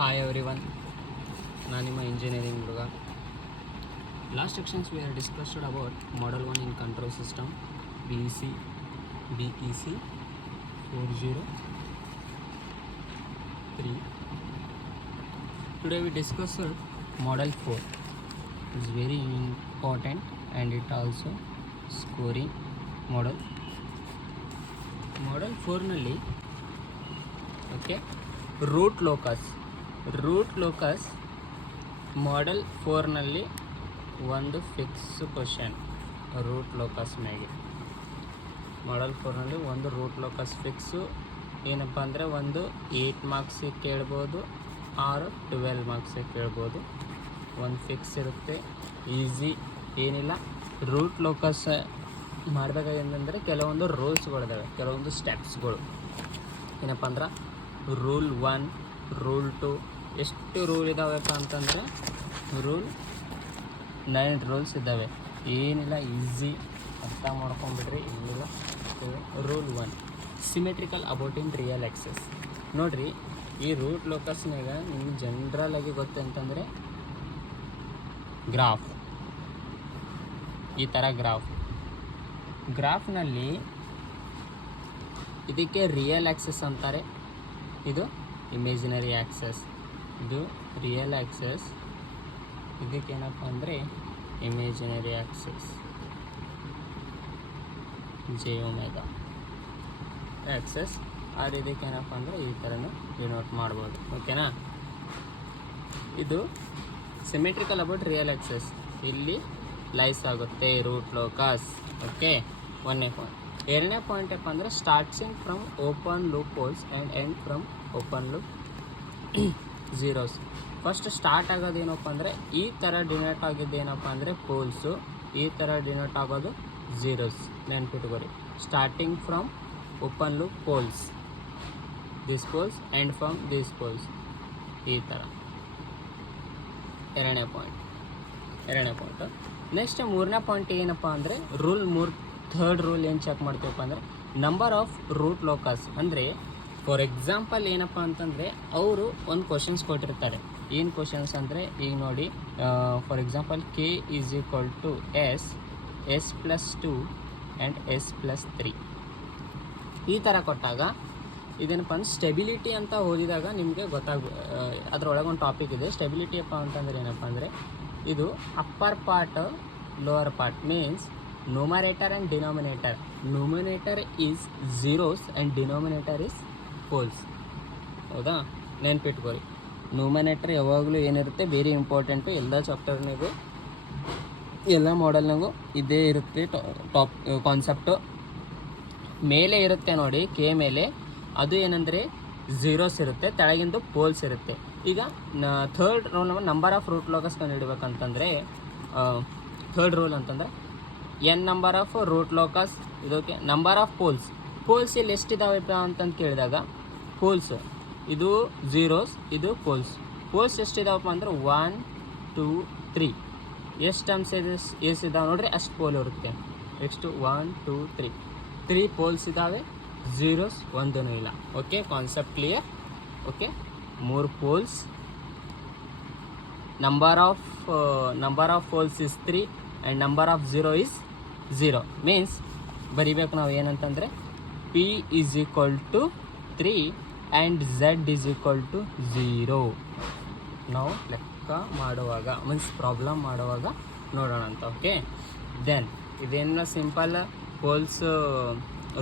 Hi everyone, ನಾನು ನಿಮ್ಮ engineering ಹುಡುಗ. Last sections we have discussed about Model 1 in control system BEC 403. Today we discuss Model 4. It's very important and it also scoring model 4 ನಲ್ಲಿ root locus model 4 ನಲ್ಲಿ ಒಂದು fix question root locus ಮೇಲೆ. Model 4 ನಲ್ಲಿ ಒಂದು root locus fix ಏನಪ್ಪ ಅಂದರೆ ಒಂದು 8 ಮಾರ್ಕ್ಸಿಗೆ ಕೇಳ್ಬೋದು ಆರು 12 ಮಾರ್ಕ್ಸಿಗೆ ಕೇಳ್ಬೋದು. ಒಂದು ಫಿಕ್ಸ್ ಇರುತ್ತೆ, ಈಸಿ ಏನಿಲ್ಲ. ರೂಟ್ ಲೋಕಸ್ ಮಾಡಿದಾಗ ಏನಂದರೆ ಕೆಲವೊಂದು ರೂಲ್ಸ್ಗಳಿದ್ದಾವೆ, ಕೆಲವೊಂದು ಸ್ಟೆಪ್ಸ್ಗಳು ಏನಪ್ಪ ಅಂದ್ರೆ ರೂಲ್ 1, ರೂಲ್ 2 ಎಷ್ಟು ರೂಲ್ ಇದ್ದಾವಪ್ಪ ಅಂತಂದರೆ ರೂಲ್ 9 ರೂಲ್ಸ್ ಇದ್ದಾವೆ. ಏನಿಲ್ಲ, ಈಸಿ ಅರ್ಥ ಮಾಡ್ಕೊಂಬಿಡ್ರಿ, ಏನಿಲ್ಲ. Rule 1 symmetrical about in real access. ನೋಡಿರಿ, ಈ ರೂಟ್ ಲೋಕಸ್ನಾಗ ನಿಮ್ಗೆ ಜನರಲ್ ಆಗಿ ಗೊತ್ತಂತಂದರೆ ಗ್ರಾಫ್, ಈ ಥರ ಗ್ರಾಫ್ನಲ್ಲಿ ಇದಕ್ಕೆ ರಿಯಲ್ ಆಕ್ಸೆಸ್ ಅಂತಾರೆ, ಇದು ಇಮೇಜಿನರಿ ಆಕ್ಸೆಸ್. ಇದು ರಿಯಲ್ ಆಕ್ಸೆಸ್, ಇದಕ್ಕೇನಪ್ಪ ಅಂದರೆ imaginary axes J omega axes. Or ಇದಕ್ಕೇನಪ್ಪ ಅಂದರೆ ಈ ಥರನೂ ಡಿನೋಟ್ ಮಾಡ್ಬೋದು. ಓಕೆನಾ? ಇದು ಸಿಮೆಟ್ರಿಕಲ್ ಅಬೌಟ್ ರಿಯಲ್ ಆಕ್ಸೆಸ್, ಇಲ್ಲಿ ಲೈಸ್ ಆಗುತ್ತೆ ರೂಟ್ ಲೋಕಸ್. ಓಕೆ, 1ನೇ ಪಾಯಿಂಟ್. 2ನೇ ಪಾಯಿಂಟ್ ಏನಪ್ಪ ಅಂದರೆ starting from open loop holes and end from open loop zeros. First start ಆಗೋದೇನಪ್ಪ ಅಂದರೆ ಈ ಥರ ಡಿನೋಟ್ ಆಗಿದ್ದೇನಪ್ಪ ಅಂದರೆ ಪೋಲ್ಸು, ಈ ಥರ ಡಿನೋಟ್ ಆಗೋದು ಝೀರೋಸ್. ನೆನ್ಪಿಟ್ಕೊರಿ, starting from open loop poles, this poles end from this poles, ಈ ಥರ. 2ನೇ ಪಾಯಿಂಟ್. ನೆಕ್ಸ್ಟ್ 3ನೇ ಪಾಯಿಂಟ್ ಏನಪ್ಪ ಅಂದರೆ ರೂಲ್ 3, ಥರ್ಡ್ ರೂಲ್ ಏನು ಚೆಕ್ ಮಾಡ್ತೀವಪ್ಪ ಅಂದರೆ ನಂಬರ್ ಆಫ್ ರೂಟ್ ಲೋಕಸ್. ಅಂದರೆ ಫಾರ್ ಎಕ್ಸಾಂಪಲ್ ಏನಪ್ಪ ಅಂತಂದರೆ ಅವರು ಒಂದು ಕ್ವಶನ್ಸ್ ಕೊಟ್ಟಿರ್ತಾರೆ. ಏನು ಕ್ವಶನ್ಸ್ ಅಂದರೆ ಈಗ ನೋಡಿ, for example K is equal to S+2 and S+3 ಈ ಥರ ಕೊಟ್ಟಾಗ ಇದೇನಪ್ಪ ಅಂದ್ರೆ ಸ್ಟೆಬಿಲಿಟಿ ಅಂತ ಓದಿದಾಗ ನಿಮಗೆ ಅದರೊಳಗೆ ಒಂದು ಟಾಪಿಕ್ ಇದೆ. ಸ್ಟೆಬಿಲಿಟಿ ಅಪ್ಪ ಅಂತಂದರೆ ಏನಪ್ಪ ಅಂದರೆ ಇದು upper part lower part means numerator and denominator. Numerator is zeros and denominator is poles. ಹೌದಾ? ನೆನ್ಪಿಟ್ಕೊರಿ, ನ್ಯೂಮಿನೇಟರ್ ಯಾವಾಗಲೂ ಏನಿರುತ್ತೆ ವೆರಿ ಇಂಪಾರ್ಟೆಂಟು. ಎಲ್ಲ ಚಾಪ್ಟರ್ನಾಗೂ ಎಲ್ಲ ಮಾಡೆಲ್ನಾಗೂ ಇದೇ ಇರುತ್ತೆ ಟಾಪ್ ಕಾನ್ಸೆಪ್ಟು. ಮೇಲೆ ಇರುತ್ತೆ ನೋಡಿ, ಕೆ ಮೇಲೆ, ಅದು ಏನಂದರೆ ಝೀರೋಸ್ ಇರುತ್ತೆ, ತೆಳಗಿಂದು ಪೋಲ್ಸ್ ಇರುತ್ತೆ. ಈಗ third rule number of root locus ಕಂಡುಹಿಡಬೇಕಂತಂದರೆ ಥರ್ಡ್ ರೂಲ್ ಅಂತಂದರೆ N number of root locus, ಇದಕ್ಕೆ ನಂಬರ್ ಆಫ್ ಪೋಲ್ಸ್ ಇಲ್ಲಿ ಎಷ್ಟಿದಾವಪ್ಪ ಅಂತಂದು ಕೇಳಿದಾಗ ಪೋಲ್ಸ್ ಇದು ಝೀರೋಸ್, ಇದು ಪೋಲ್ಸ್ ಎಷ್ಟಿದಾವಪ್ಪ ಅಂದ್ರೆ 1 2 3. ಎಷ್ಟು ಟರ್ಮ್ಸ್ ಎಷ್ಟಿದಾವೆ ನೋಡ್ರಿ, ಅಷ್ಟು ಪೋಲ್ ಇರುತ್ತೆ. ನೆಕ್ಸ್ಟು 1 2 3 ಪೋಲ್ಸ್ ಇದ್ದಾವೆ, ಝೀರೋಸ್ ಒಂದೂ ಇಲ್ಲ. Okay, concept clear? Okay, 3 poles, number of poles is 3 and number of zero is 0. Means ಬರಿಬೇಕು ನಾವು ಏನಂತಂದರೆ P is equal to 3 and Z is equal to 0. ನಾವು ಲೆಕ್ಕ ಮಾಡುವಾಗ ಮೀನ್ಸ್ ಪ್ರಾಬ್ಲಮ್ ಮಾಡುವಾಗ ನೋಡೋಣ ಅಂತ. ಓಕೆ, ದೆನ್ ಇದೇನು simple, poles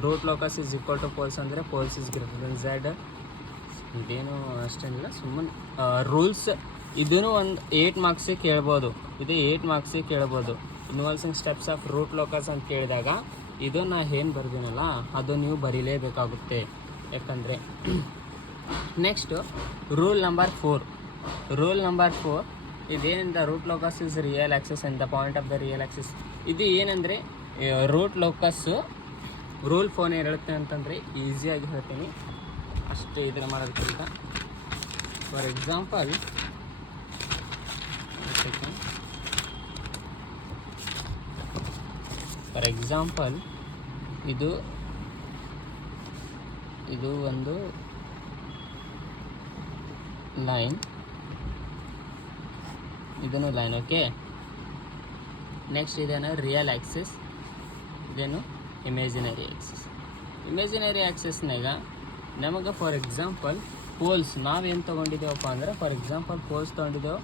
root locus is equal to poles ಅಂದರೆ poles is greater than Z. ಇದೇನು ಅಷ್ಟೇನಿಲ್ಲ, ಸುಮ್ಮನೆ ರೂಲ್ಸ್. ಇದೂ ಒಂದು 8 ಮಾರ್ಕ್ಸಿಗೆ ಕೇಳ್ಬೋದು, ಇದು 8 ಮಾರ್ಕ್ಸಿಗೆ ಕೇಳ್ಬೋದು. ಇನ್ವಾಲ್ಸಿಂಗ್ ಸ್ಟೆಪ್ಸ್ ಆಫ್ ರೂಟ್ ಲೋಕಸ್ ಅಂತ ಕೇಳಿದಾಗ ಇದು ನಾ ಏನು ಬರ್ತೀನಲ್ಲ ಅದು ನೀವು ಬರೀಲೇಬೇಕಾಗುತ್ತೆ, ಯಾಕಂದರೆ. Next rule number 4. ಇದೇನಿಂದ root locus is real axes and the point of the real axes. ಇದು ಏನಂದರೆ ರೂಟ್ ಲೋಕಸ್ಸು ರೂಲ್ 4 ಏನು ಹೇಳುತ್ತೆ ಅಂತಂದರೆ ಈಸಿಯಾಗಿ ಹೇಳ್ತೀನಿ, ಅಷ್ಟು ಇದನ್ನು ಮಾಡೋದಕ್ಕಿಂತ. ಫಾರ್ ಎಕ್ಸಾಂಪಲ್ ಇದು ಒಂದು ಲೈನ್, ಇದನ್ನು ಲೈನ್. ಓಕೆ, ನೆಕ್ಸ್ಟ್ ಇದೇನು ರಿಯಲ್ ಆ್ಯಕ್ಸಿಸ್, ಇದೇನು ಇಮೇಜಿನರಿ ಆ್ಯಕ್ಸಿಸ್. ಇಮೇಜಿನರಿ ಆ್ಯಕ್ಸಿಸ್ನಾಗ ನಮಗೆ ಫಾರ್ ಎಕ್ಸಾಂಪಲ್ ಪೋಲ್ಸ್ ನಾವೇನು ತೊಗೊಂಡಿದ್ದೇವಪ್ಪ ಅಂದರೆ, ಫಾರ್ ಎಕ್ಸಾಂಪಲ್ ಪೋಲ್ಸ್ ತೊಗೊಂಡಿದ್ದೇವೆ,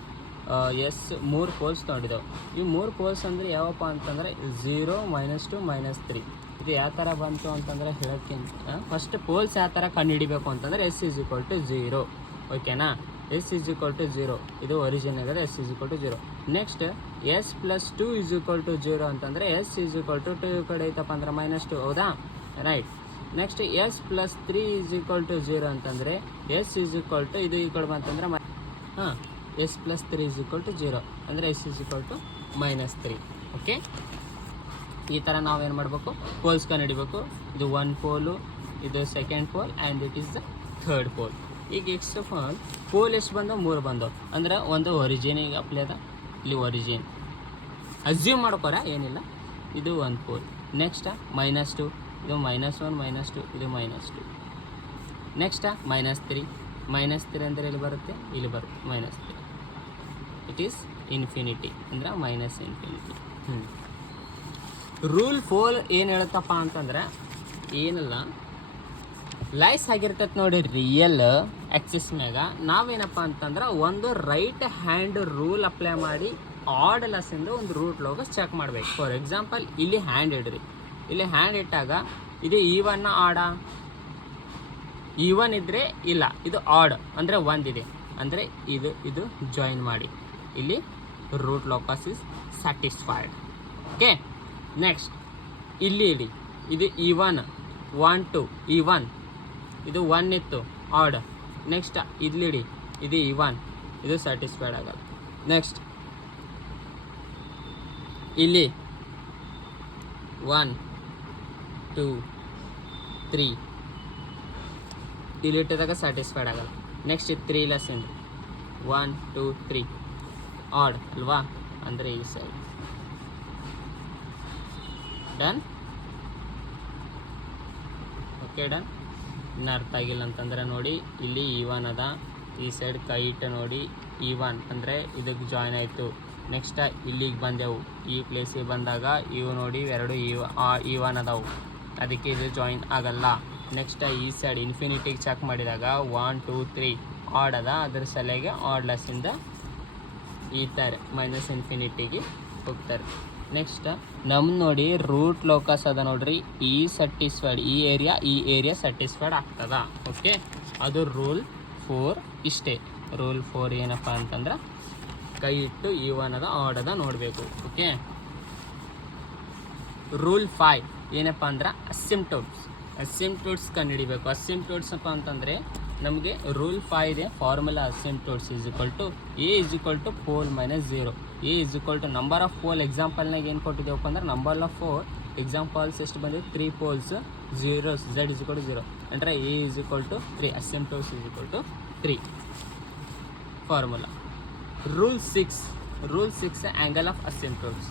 ಮೂರು ಪೋಲ್ಸ್ ತೊಗೊಂಡಿದ್ದೇವೆ. ಈ ಮೂರು ಪೋಲ್ಸ್ ಅಂದರೆ ಯಾವಪ್ಪ ಅಂತಂದರೆ 0, -2, -3. ಇದು ಯಾವ ಥರ ಬಂತು ಅಂತಂದರೆ ಹೇಳೋಕ್ಕಿಂತ ಫಸ್ಟ್ ಪೋಲ್ಸ್ ಯಾವ ಥರ ಕಂಡುಹಿಡಿಬೇಕು ಅಂತಂದರೆ S = 0. ಓಕೆನಾ, S = 0 ಇದು ಒರಿಜಿನ್ ಆಗಿದೆ. S = 0. ನೆಕ್ಸ್ಟ್ S + 2 = 0 ಅಂತಂದರೆ S = 2 ಈ ಕಡೆ ಐತಪ್ಪ ಅಂದ್ರೆ -2. ಹೌದಾ, ರೈಟ್. ನೆಕ್ಸ್ಟ್ S + 3 = 0 ಅಂತಂದರೆ S = ಇದು ಈ ಕಡೆ ಬಂತಂದ್ರೆ S + 3 = 0 ಅಂದರೆ S = -3. ಓಕೆ, ಈ ಥರ ನಾವೇನು ಮಾಡಬೇಕು, ಪೋಲ್ಸ್ ಕಂಡುಹಿಡಿಬೇಕು. ಇದು 1 ಪೋಲು, ಇದು 2nd pole and it is the 3rd pole. ಈಗ ಎಕ್ಸ್ಟ್ ಆಫ್ ಆಲ್ ಪೋಲ್ ಎಷ್ಟು ಬಂದವು, 3 ಬಂದವು. ಅಂದ್ರೆ ಒಂದು ಒರಿಜಿನಿಗೆ ಅಪ್ಲೈ ಅದ, ಇಲ್ಲಿ ಒರಿಜಿನ್ ಅಸ್ಯೂಮ್ ಮಾಡ್ಕೋರ, ಏನಿಲ್ಲ. ಇದು 1 ಪೋಲ್. ನೆಕ್ಸ್ಟ್ -2, ಇದು -1, -2, ಇದು -2. ನೆಕ್ಸ್ಟ್ -3, -3 ಅಂದರೆ ಇಲ್ಲಿ ಬರುತ್ತೆ, ಇಲ್ಲಿ ಬರುತ್ತೆ -3. ಇಟ್ ಈಸ್ ಇನ್ಫಿನಿಟಿ ಅಂದ್ರೆ -ಇನ್ಫಿನಿಟಿ. ರೂಲ್ 4 ಏನು ಹೇಳುತ್ತಪ್ಪ ಅಂತಂದ್ರೆ, ಏನಿಲ್ಲ, ಲೈಸ್ ಆಗಿರ್ತೈತೆ ನೋಡಿ ರಿಯಲ್ ಆ್ಯಕ್ಸಿಸ್ನಾಗ ನಾವೇನಪ್ಪ ಅಂತಂದ್ರೆ ಒಂದು ರೈಟ್ ಹ್ಯಾಂಡ್ ರೂಲ್ ಅಪ್ಲೈ ಮಾಡಿ ಆಡ್ ಲೆಸ್ಸಿಂದ ಒಂದು ರೂಟ್ ಲೋಗಸ್ ಚೆಕ್ ಮಾಡಬೇಕು. ಫಾರ್ ಎಕ್ಸಾಂಪಲ್ ಇಲ್ಲಿ ಹ್ಯಾಂಡ್ ಇಡ್ರಿ, ಇಲ್ಲಿ ಹ್ಯಾಂಡ್ ಇಟ್ಟಾಗ ಇದು ಈವನ್ನ ಆಡ, ಈವನ್ ಇದ್ದರೆ ಇಲ್ಲ, ಇದು ಆಡ್ ಅಂದರೆ 1 ಇದೆ ಅಂದರೆ ಇದು ಜಾಯಿನ್ ಮಾಡಿ, ಇಲ್ಲಿ root locus is satisfied. Okay, next ಇಲ್ಲಿ ಇಡಿ, ಇದು ಈವನ್ 1 2 ಈವನ್, ಇದು 1 ಇತ್ತು ಆಡ್. ನೆಕ್ಸ್ಟ್ ಇಲ್ಲಿಡಿ, ಇದು ಈವನ್, ಇದು ಸ್ಯಾಟಿಸ್ಫೈಡ್ ಆಗಲ್ಲ. ನೆಕ್ಸ್ಟ್ ಇಲ್ಲಿ 1 2 3 ಇಲ್ಲಿ ಇಟ್ಟಿದಾಗ ಸ್ಯಾಟಿಸ್ಫೈಡ್ ಆಗಲ್ಲ. ನೆಕ್ಸ್ಟ್ ಇದು 3 ಲೆಸ್ಸಿಂದ 1 2 3 ಆಡ್ ಅಲ್ವಾ, ಅಂದರೆ ಈ ಸೈಡ್ ಡನ್. Okay, done. ಇನ್ನು ಅರ್ಥ ಆಗಿಲ್ಲ ಅಂತಂದರೆ ನೋಡಿ, ಇಲ್ಲಿ ಈವನ್ ಅದ, ಈ ಸೈಡ್ ಕೈ ಇಟ್ಟು ನೋಡಿ, ಈವನ್ ಅಂದರೆ ಇದಕ್ಕೆ ಜಾಯ್ನ್ ಆಯಿತು. ನೆಕ್ಸ್ಟ್ ಇಲ್ಲಿಗೆ ಬಂದೆವು, ಈ ಪ್ಲೇಸಿಗೆ ಬಂದಾಗ ಇವು ನೋಡಿ ಎರಡು ಈವನ್ ಅದಾವು, ಅದಕ್ಕೆ ಇದು ಜಾಯಿನ್ ಆಗಲ್ಲ. ನೆಕ್ಸ್ಟ್ ಈ ಸೈಡ್ ಇನ್ಫಿನಿಟಿಗೆ ಚೆಕ್ ಮಾಡಿದಾಗ 1 2 3 ಆಡ್ ಅದ, ಅದ್ರ ಸಲುವಾಗಿ ಆಡ್ ಲೆಸ್ಸಿಂದ ಈ ಥರ -ಇನ್ಫಿನಿಟಿಗೆ ಹೋಗ್ತಾರೆ. ನೆಕ್ಸ್ಟ್ ನಮ್ದು ನೋಡಿ ರೂಟ್ ಲೋಕಸ್ ಅದ ನೋಡ್ರಿ, ಈ ಏರಿಯಾ ಸ್ಯಾಟಿಸ್ಫೈಡ್ ಆಗ್ತದ. ಓಕೆ, ಅದು ರೂಲ್ 4 ಇಷ್ಟೇ. ರೂಲ್ 4 ಏನಪ್ಪ ಅಂತಂದ್ರೆ ಕೈ ಇಟ್ಟು ಈವನ್ ಅದ ಆಡ್ ಅದ ನೋಡಬೇಕು. ಓಕೆ, ರೂಲ್ 5 ಏನಪ್ಪ ಅಂದ್ರೆ ಅಸಿಂಪ್ಟೋಟ್ಸ್ ಕಂಡುಹಿಡಿಬೇಕು. ಅಸಿಂಪ್ಟೋಟ್ಸ್ ಅಪ್ಪ ಅಂತಂದರೆ ನಮಗೆ ರೂಲ್ 5 ಇದೆ, formula asymptotes A = pole -0. A = number of pole. ಎಕ್ಸಾಂಪಲ್ನಾಗ ಏನು ಕೊಟ್ಟಿದ್ದೇವಪ್ಪ ಅಂದ್ರೆ ನಂಬರ್ ಆಫ್ 4 ಎಕ್ಸಾಂಪಲ್ಸ್ ಎಷ್ಟು ಬಂದಿದೆ, 3 ಪೋಲ್ಸ್ 0, Z = 0 ಅಂದರೆ A = 3, asymptotes = 3 formula. Rule 6 angle of asymptotes.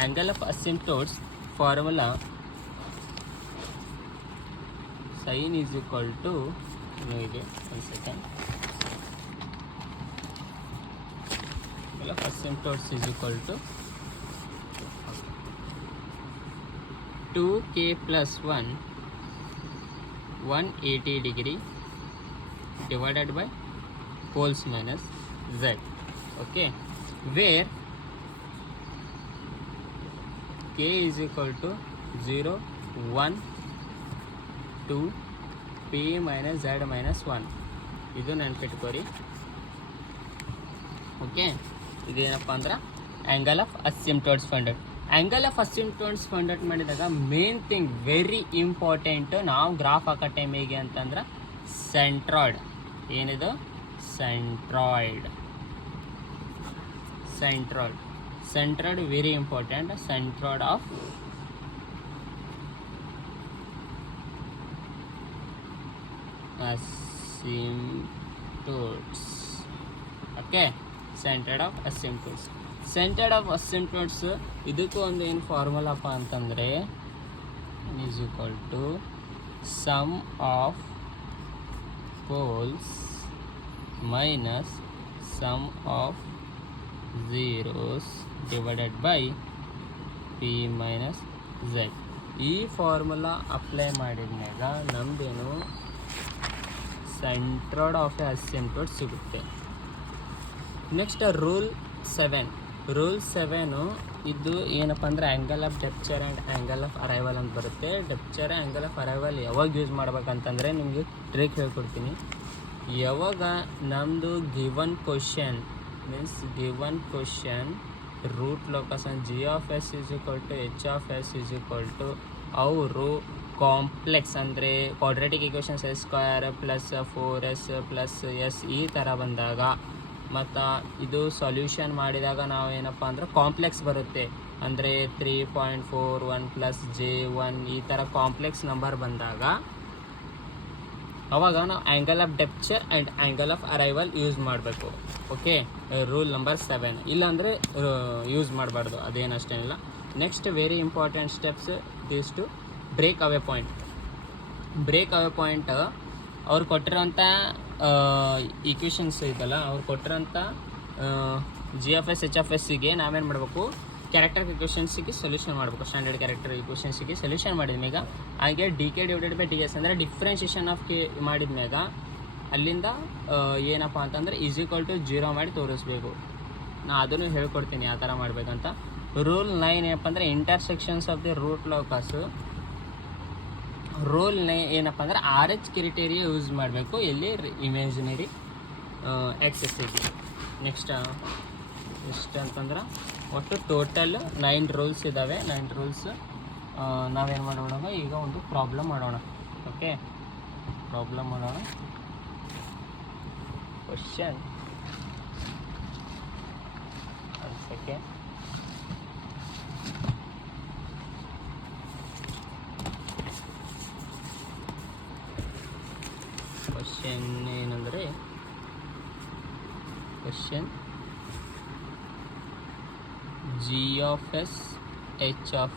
Angle of asymptotes formula sin is equal to, ಇದೆ 1 second, asymptotes is equal to 2k plus 1 180 degree divided by poles minus z. Okay, where k is equal to 0 1 2 p minus z minus 1. ಇದು ನೆನಪಿಟ್ಕೋರಿ. Okay, ಇದೇನಪ್ಪ ಅಂದ್ರೆ angle of asymptotes founded. Angle of asymptotes founded ಮಾಡಿದಾಗ main thing very important, ನಾವು graph ಹಾಕೋ time ಹೇಗೆ ಅಂತಂದ್ರೆ centroid. ಏನಿದು centroid very important. Centroid of asymptotes. Okay, centred of asymptotes ಇದಕ್ಕೂ ಒಂದು ಏನು ಫಾರ್ಮುಲಾಪ್ಪ ಅಂತಂದರೆ is equal to sum of poles minus sum of zeros divided by P minus Z. ಈ ಫಾರ್ಮುಲಾ ಅಪ್ಲೈ ಮಾಡಿದ್ಮ್ಯಾಗ ನಮ್ಮದೇನು ಸೆಂಟ್ರಾಯ್ಡ್ ಆಫ್ ಎ ಅಸಿಂಪ್ಟೋಟ್ ಸಿಗುತ್ತೆ. Next rule 7. Rule 7 ಇದು ಏನಪ್ಪ ಅಂದರೆ angle of departure and angle of arrival ಅಂತ ಬರುತ್ತೆ. Departure angle of arrival ಯಾವಾಗ ಯೂಸ್ ಮಾಡ್ಬೇಕಂತಂದರೆ ನಿಮಗೆ ಟ್ರಿಕ್ ಹೇಳ್ಕೊಡ್ತೀನಿ. ಯಾವಾಗ ನಮ್ಮದು given question root locus G of S is equal to H of S is equal to ಅವರು ಕಾಂಪ್ಲೆಕ್ಸ್ ಅಂದರೆ quadratic equations S square plus 4s plus S ಈ ಥರ ಬಂದಾಗ ಮತ್ತು ಇದು ಸೊಲ್ಯೂಷನ್ ಮಾಡಿದಾಗ ನಾವು ಏನಪ್ಪ ಅಂದ್ರೆ ಕಾಂಪ್ಲೆಕ್ಸ್ ಬರುತ್ತೆ. ಅಂದರೆ 3.41 ಪ್ಲಸ್ J1 ಈ ಥರ ಕಾಂಪ್ಲೆಕ್ಸ್ ನಂಬರ್ ಬಂದಾಗ ಅವಾಗ ನಾವು angle of departure and angle of arrival use ಮಾಡಬೇಕು. Okay, rule number 7. ಇಲ್ಲಾಂದರೆ ಯೂಸ್ ಮಾಡಬಾರ್ದು, ಅದೇನು ಅಷ್ಟೇನಿಲ್ಲ. Next very important steps these to break away point. Break away point ಅವ್ರು ಕೊಟ್ಟಿರೋಂಥ ಈಕ್ವೇಷನ್ಸ್ ಇದಲ್ಲ, ಅವ್ರು ಕೊಟ್ಟಿರೋಂಥ G of S H of ಎಸ್ಸಿಗೆ ನಾವೇನು ಮಾಡಬೇಕು, ಕ್ಯಾರೆಕ್ಟರ್ ಈಕ್ವೇಷನ್ಸಿಗೆ ಸೊಲ್ಯೂಷನ್ ಮಾಡಬೇಕು. ಸ್ಟ್ಯಾಂಡರ್ಡ್ ಕ್ಯಾರೆಕ್ಟರ್ ಈಕ್ವೇಷನ್ಸಿಗೆ ಸೊಲ್ಯೂಷನ್ ಮಾಡಿದ್ಮ್ಯಾಗ ಹಾಗೆ D K divided by D S ಅಂದರೆ ಡಿಫ್ರೆನ್ಷಿಯೇಷನ್ ಆಫ್ ಕೆ ಮಾಡಿದ್ಮ್ಯಾಗ ಅಲ್ಲಿಂದ ಏನಪ್ಪ ಅಂತಂದರೆ ಈಸ್ ಈಕ್ವಲ್ ಟು 0 ಮಾಡಿ ತೋರಿಸ್ಬೇಕು. ನಾನು ಅದನ್ನು ಹೇಳ್ಕೊಡ್ತೀನಿ ಯಾವ ಥರ ಮಾಡಬೇಕಂತ. ರೂಲ್ 9 ಏನಪ್ಪ ಅಂದರೆ intersections of the root locus. Rule 9 ಏನಪ್ಪ ಅಂದರೆ RH ಕ್ರೈಟೀರಿಯಾ ಯೂಸ್ ಮಾಡಬೇಕು ಎಲ್ಲಿ ಇಮ್ಯಾಜಿನರಿ ಎಕ್ಸಸ್ಸಿಗೆ. ನೆಕ್ಸ್ಟ್ ಎಷ್ಟು ಅಂತಂದ್ರೆ ಒಟ್ಟು ಟೋಟಲ್ 9 ರೂಲ್ಸ್ ಇದ್ದಾವೆ. 9 ರೂಲ್ಸ್ ನಾವೇನು ಮಾಡೋಣ, ಈಗ ಒಂದು ಪ್ರಾಬ್ಲಮ್ ಮಾಡೋಣ. ಓಕೆ, ಪ್ರಾಬ್ಲಮ್ ಮಾಡೋಣ. ಕ್ವಶನ್ ಒಂದು ಸೆಕೆಂಡ್. ಕ್ವಶನ್ ಏನಂದರೆ question G of S H of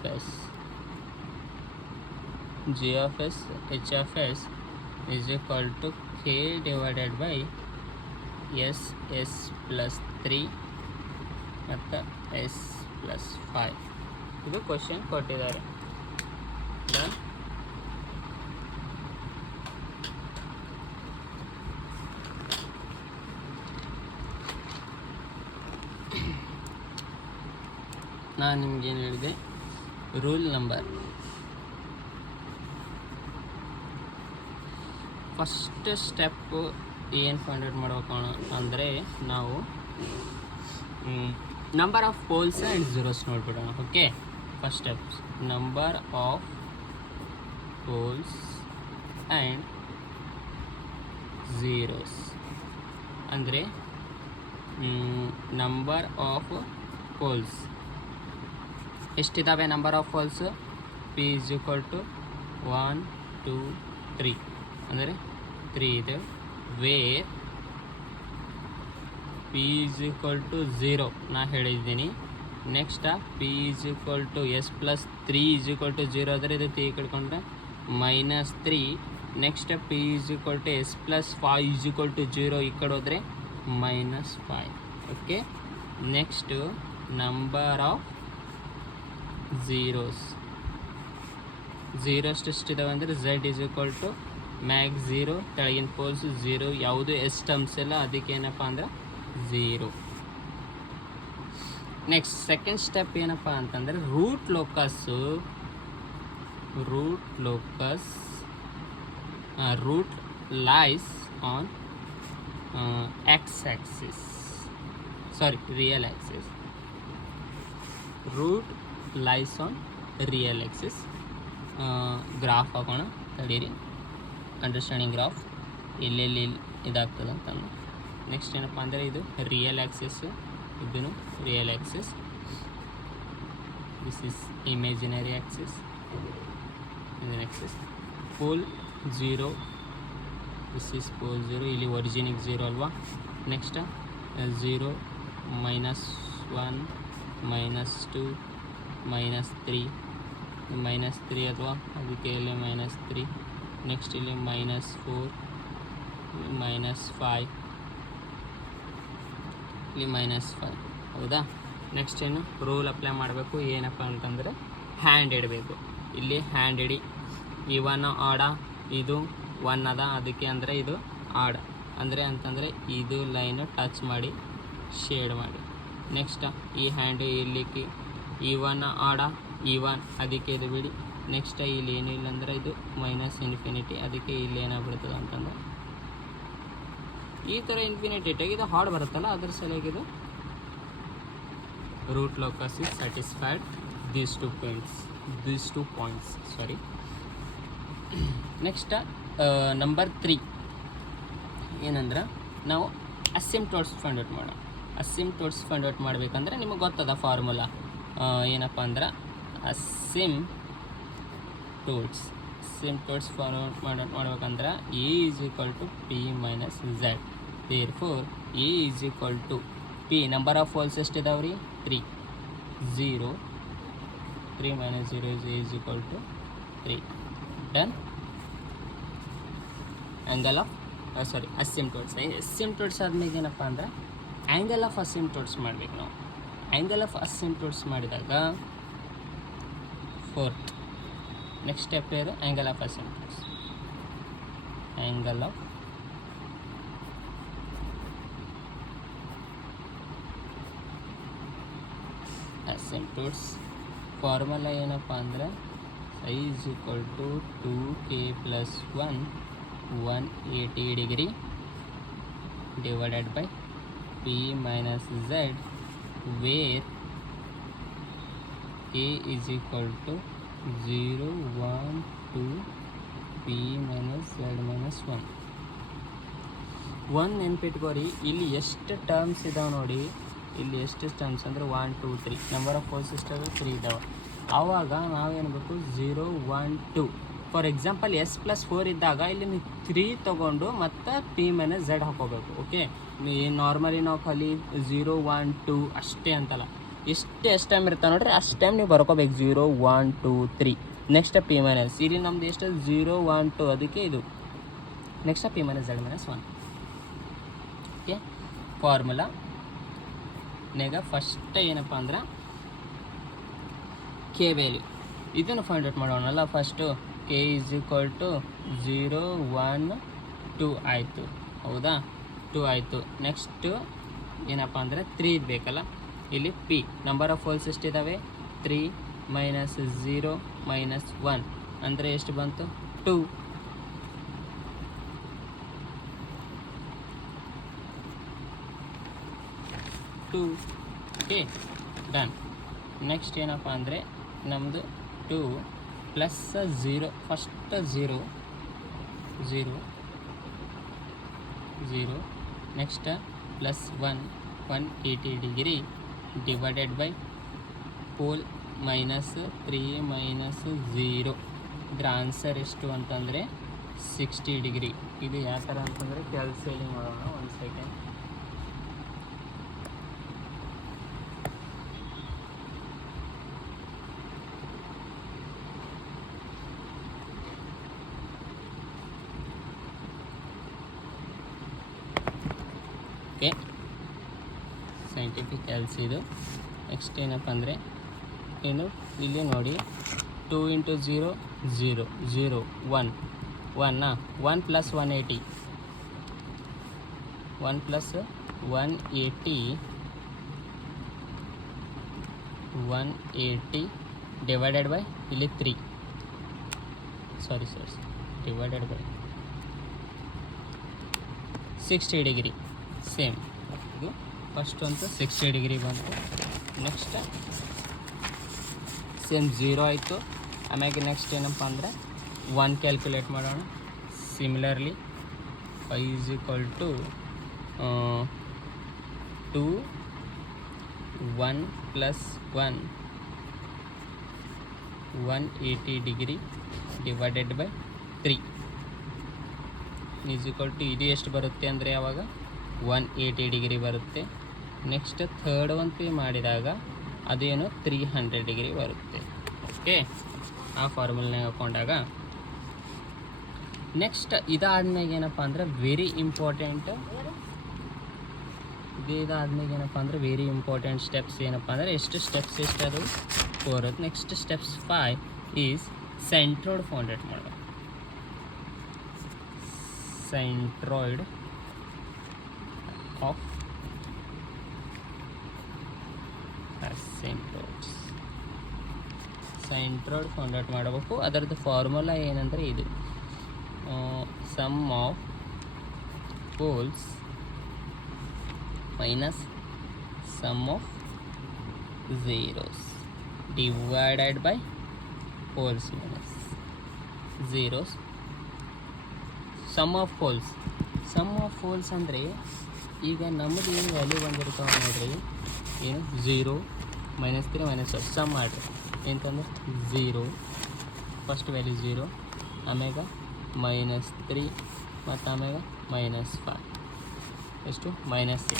S is equal to K divided by S plus 3 ಮತ್ತು S plus 5. ಇದು ಕ್ವಶನ್ ಕೊಟ್ಟಿದ್ದಾರೆ. ಡನ್. ನಾನು ನಿಮ್ಗೇನು ಹೇಳಿದೆ, ರೂಲ್ ನಂಬರ್ ಫಸ್ಟ್ ಸ್ಟೆಪ್ಪು ಏನು ಫೈಂಡ್ ಔಟ್ ಮಾಡ್ಬೇಕು ಅಂದರೆ ನಾವು number of poles and zeros ನೋಡ್ಬಿಡೋಣ. Okay, first steps number of poles and zeros ಅಂದರೆ ನಂಬರ್ ಆಫ್ ಪೋಲ್ಸ್ ಎಷ್ಟಿದ್ದಾವೆ? Number of poles P is equal to 1 2 3 ಅಂದರೆ 3 ಇದೆ. Where P is equal to 0 ನಾ ಹೇಳಿದ್ದೀನಿ. Next P is equal to S plus 3 is equal to 0 ಆದರೆ ಇದು ತೀ ಕಳ್ಕೊಂಡ್ರೆ -3. Next P is equal to S plus 5 is equal to 0 ಈ ಕಡೆ ಹೋದರೆ -5. Okay, next number of zeros ಎಷ್ಟಿದಾವೆ ಅಂದರೆ Z is equal to ಮ್ಯಾಗ್ 0, ಕೆಳಗಿನ ಪೋಲ್ಸ್ 0, ಯಾವುದು ಎಸ್ ಟರ್ಮ್ಸ್ ಇಲ್ಲ, ಅದಕ್ಕೆ ಏನಪ್ಪ ಅಂದ್ರೆ 0. ನೆಕ್ಸ್ಟ್ ಸೆಕೆಂಡ್ ಸ್ಟೆಪ್ ಏನಪ್ಪ ಅಂತಂದರೆ root lies on real axis. Root lies on real axis. Graph ಹಾಕೋಣ ತಡೀರಿ, ಅಂಡರ್ಸ್ಟ್ಯಾಂಡಿಂಗ್ ಗ್ರಾಫ್ ಎಲ್ಲೆಲ್ಲಿ ಇದಾಗ್ತದೆ ಅಂತ. ನೆಕ್ಸ್ಟ್ ಏನಪ್ಪ ಅಂದರೆ ಇದು ರಿಯಲ್ ಆಕ್ಸಿಸ್, ಇದನ್ನು real axis, this is imaginary axis, ಇದನ್ axis. Pole 0, this is pole 0, ಇಲ್ಲಿ ಒರಿಜಿನಿಗೆ 0 ಅಲ್ವಾ. ನೆಕ್ಸ್ಟ್ 0 -1 -2 -3 ಅಥವಾ ಅದಕ್ಕೆ ಇಲ್ಲಿ -3. ನೆಕ್ಸ್ಟ್ ಇಲ್ಲಿ -4 -5 ಇಲ್ಲಿ -5 ಹೌದಾ. ನೆಕ್ಸ್ಟ್ ಏನು ರೂಲ್ ಅಪ್ಲೈ ಮಾಡಬೇಕು, ಏನಪ್ಪ ಅಂತಂದರೆ ಹ್ಯಾಂಡ್ ಇಡಬೇಕು. ಇಲ್ಲಿ ಹ್ಯಾಂಡ್ ಇಡಿ, ಈ 1 ಆಡ, ಇದು 1 ಅದ, ಅದಕ್ಕೆ ಅಂದರೆ ಇದು ಆಡ್ ಅಂದರೆ ಅಂತಂದರೆ ಇದು ಲೈನ್ ಟಚ್ ಮಾಡಿ ಶೇಡ್ ಮಾಡಿ. ನೆಕ್ಸ್ಟ್ ಈ ಹ್ಯಾಂಡ್ ಇಲ್ಲಿಕ್ಕೆ ಈ 1 ಆಡ, ಈ 1 ಅದಕ್ಕೆ ಇದು ಬಿಡಿ. ನೆಕ್ಸ್ಟ್ ಇಲ್ಲಿ ಏನು ಇಲ್ಲ ಅಂದರೆ ಇದು -∞, ಅದಕ್ಕೆ ಇಲ್ಲಿ ಏನಾಗ್ಬಿಡ್ತದೆ ಅಂತಂದರೆ ಈ ಥರ ಇನ್ಫಿನಿಟಿ ಇದು ಹಾರ್ಡ್ ಬರುತ್ತಲ್ಲ, ಅದ್ರ ಸಲುವಾಗಿ ಇದು root locus is satisfied these two points sorry. Next number 3 ಏನಂದ್ರೆ ನಾವು ಅಸಿಂಪ್ಟೋಟ್ಸ್ ಫೈಂಡ್ ಔಟ್ ಮಾಡೋಣ. ಅಸಿಂಪ್ಟೋಟ್ಸ್ ಫೈಂಡ್ ಔಟ್ ಮಾಡಬೇಕಂದ್ರೆ ನಿಮಗೆ ಗೊತ್ತದ ಫಾರ್ಮುಲಾ ಏನಪ್ಪ ಅಂದ್ರೆ ಅಸಿಂಪ್ಟೋಟ್ಸ್ ಫೈಂಡ್ ಔಟ್ ಮಾಡ್ಬೇಕಂದ್ರೆ A = P - Z. therefore A = P number of holes ಎಷ್ಟಿದಾವೆ ರೀ 3 0 3 - 0 is A = 3. Done. Angle of asymptotes ಆದ್ಮೇಲೆ ಏನಪ್ಪ ಅಂದ್ರೆ ಆ್ಯಂಗಲ್ ಆಫ್ ಅಸಿಂಪ್ಟೋಟ್ಸ್ ಮಾಡ್ಬೇಕು ನಾವು. ಆ್ಯಂಗಲ್ ಆಫ್ ಅಸಿಂಪ್ಟೋಟ್ಸ್ ಮಾಡಿದಾಗ 4th ನೆಕ್ಸ್ಟ್ ಸ್ಟೆಪ್ ಇದು angle of asymptotes. Angle of asymptotes formula ಏನಪ್ಪ ಅಂದರೆ I = 2k + 1 180 degree divided by P - Z, where K = 0 1 2 P - Z - 1 ನೆನ್ಪಿಟ್ಕೋರಿ. ಇಲ್ಲಿ ಎಷ್ಟು ಟರ್ಮ್ಸ್ ಇದಾವೆ ನೋಡಿ, ಇಲ್ಲಿ ಎಷ್ಟು ಟರ್ಮ್ಸ್ ಅಂದರೆ 1 2 3 ನಂಬರ್ ಆಫ್ ಹೋಲ್ಸ್ ಎಷ್ಟಾಗ 3 ಇದಾವೆ. ಆವಾಗ ನಾವೇನಬೇಕು 0 1 2 ಫಾರ್ ಎಕ್ಸಾಂಪಲ್ S+4 ಇದ್ದಾಗ ಇಲ್ಲಿ ನೀವು 3 ತೊಗೊಂಡು ಮತ್ತು P - Z ಹಾಕೋಬೇಕು. ಓಕೆ, ನಾರ್ಮಲಿ ನಾವು ಖಾಲಿ 0 1 2 ಅಷ್ಟೇ ಅಂತಲ್ಲ, ಎಷ್ಟು ಟೈಮ್ ಇರ್ತಾವೆ ನೋಡ್ರಿ ಅಷ್ಟು ಟೈಮ್ ನೀವು ಬರ್ಕೋಬೇಕು. 0 1 2 3 ನೆಕ್ಸ್ಟ್ P - ಇಲ್ಲಿ ನಮ್ದು ಎಷ್ಟು 0 1 2 ಅದಕ್ಕೆ ಇದು next P - Z - 1. Okay, formula ನೆಗ ಫಸ್ಟ್ ಏನಪ್ಪ ಅಂದ್ರೆ ಕೆ ವ್ಯಾಲ್ಯೂ ಇದನ್ನು ಫೈಂಡ್ ಔಟ್ ಮಾಡೋಣಲ್ಲ. ಫಸ್ಟು K = 0 1 2 ಆಯಿತು ಹೌದಾ, 2 ಆಯಿತು. ನೆಕ್ಸ್ಟು ಏನಪ್ಪ ಅಂದರೆ 3 ಇರಬೇಕಲ್ಲ. ಇಲ್ಲಿ P ನಂಬರ್ ಆಫ್ ಹೋಲ್ಸ್ ಎಷ್ಟಿದ್ದಾವೆ 3 - 0 - 1 ಅಂದರೆ ಎಷ್ಟು ಬಂತು 2. Okay done. ನೆಕ್ಸ್ಟ್ ಏನಪ್ಪ ಅಂದರೆ ನಮ್ಮದು 2 + 0 first 0 0 0 next +1 180 degree divided by pole -3 - 0. ಇದರ ಆನ್ಸರ್ ಎಷ್ಟು ಅಂತಂದರೆ 60 degree. ಇದು ಯಾವ ಥರ ಅಂತಂದರೆ ಕ್ಯಾಲ್ಕುಲೇಟ್ ಮಾಡೋಣ. 1 ಸೆಕೆಂಡ್. ಓಕೆ, ಸೈಂಟಿಫಿಕ್ ಕ್ಯಾಲ್ಸಿ ಇದು. ನೆಕ್ಸ್ಟ್ ಏನಪ್ಪ ಅಂದರೆ ಏನು ಇಲ್ಲಿ ನೋಡಿ 2 × 0 0 0 1 1 1 + 180 1 + 180 180 ಡಿವೈಡೆಡ್ ಬೈ ಇಲ್ಲಿ 3 ಸಾರಿ ಡಿವೈಡೆಡ್ ಬೈ 60 degree. ಸೇಮ್ ಇದು ಫಸ್ಟ್ ಅಂತೂ 60 degree ಬಂತು. ನೆಕ್ಸ್ಟ್ ಸೇಮ್ 0 ಆಯಿತು. ಆಮ್ಯಾಗೆ ನೆಕ್ಸ್ಟ್ ಏನಪ್ಪ ಅಂದರೆ 1 ಕ್ಯಾಲ್ಕುಲೇಟ್ ಮಾಡೋಣ. Similarly I = 2 1 + 1 180 degree divided by 3 = ಇದು ಎಷ್ಟು ಬರುತ್ತೆ ಅಂದರೆ ಯಾವಾಗ 180 degree ಬರುತ್ತೆ. ನೆಕ್ಸ್ಟ್ ಥರ್ಡ್ ಒನ್ ಪೇ ಮಾಡಿದಾಗ ಅದೇನು 300 degree ಬರುತ್ತೆ. ಓಕೆ, ಆ ಫಾರ್ಮುಲಾನಾಗ ಹಾಕೊಂಡಾಗ ನೆಕ್ಸ್ಟ್ ಇದಾದ್ಮೇಲೆ ಏನಪ್ಪ ಅಂದರೆ ವೆರಿ ಇಂಪಾರ್ಟೆಂಟ್ ಇದಾದ್ಮೇಲೆ ಏನಪ್ಪ ಅಂದರೆ ವೆರಿ ಇಂಪಾರ್ಟೆಂಟ್ ಸ್ಟೆಪ್ಸ್ ಏನಪ್ಪ ಅಂದರೆ ಎಷ್ಟು ಸ್ಟೆಪ್ಸ್ ಅದು 4. Next steps 5 is centroid found it ಮಾಡೋದು. Centroid of asymptotes. Centroid found it ಮಾಡಬೇಕು. ಅದರದ್ದು ಫಾರ್ಮುಲಾ ಏನಂದರೆ ಇದು sum of poles minus sum of zeros divided by poles minus zeros. sum of poles ಅಂದರೆ ಈಗ ನಮ್ಮದು ಏನು ವ್ಯಾಲ್ಯೂ ಬಂದಿರ್ತಾವೆ ನೋಡ್ರಿ, ಏನು 0 -3 -4 ಸಮ್ ಮಾಡಿರಿ ಏನಂತಂದ್ರೆ 0 ಫಸ್ಟ್ ವ್ಯಾಲ್ಯೂ 0, ಆಮ್ಯಾಗ -3 ಮತ್ತು ಆಮ್ಯಾಗ -5 ಎಷ್ಟು -6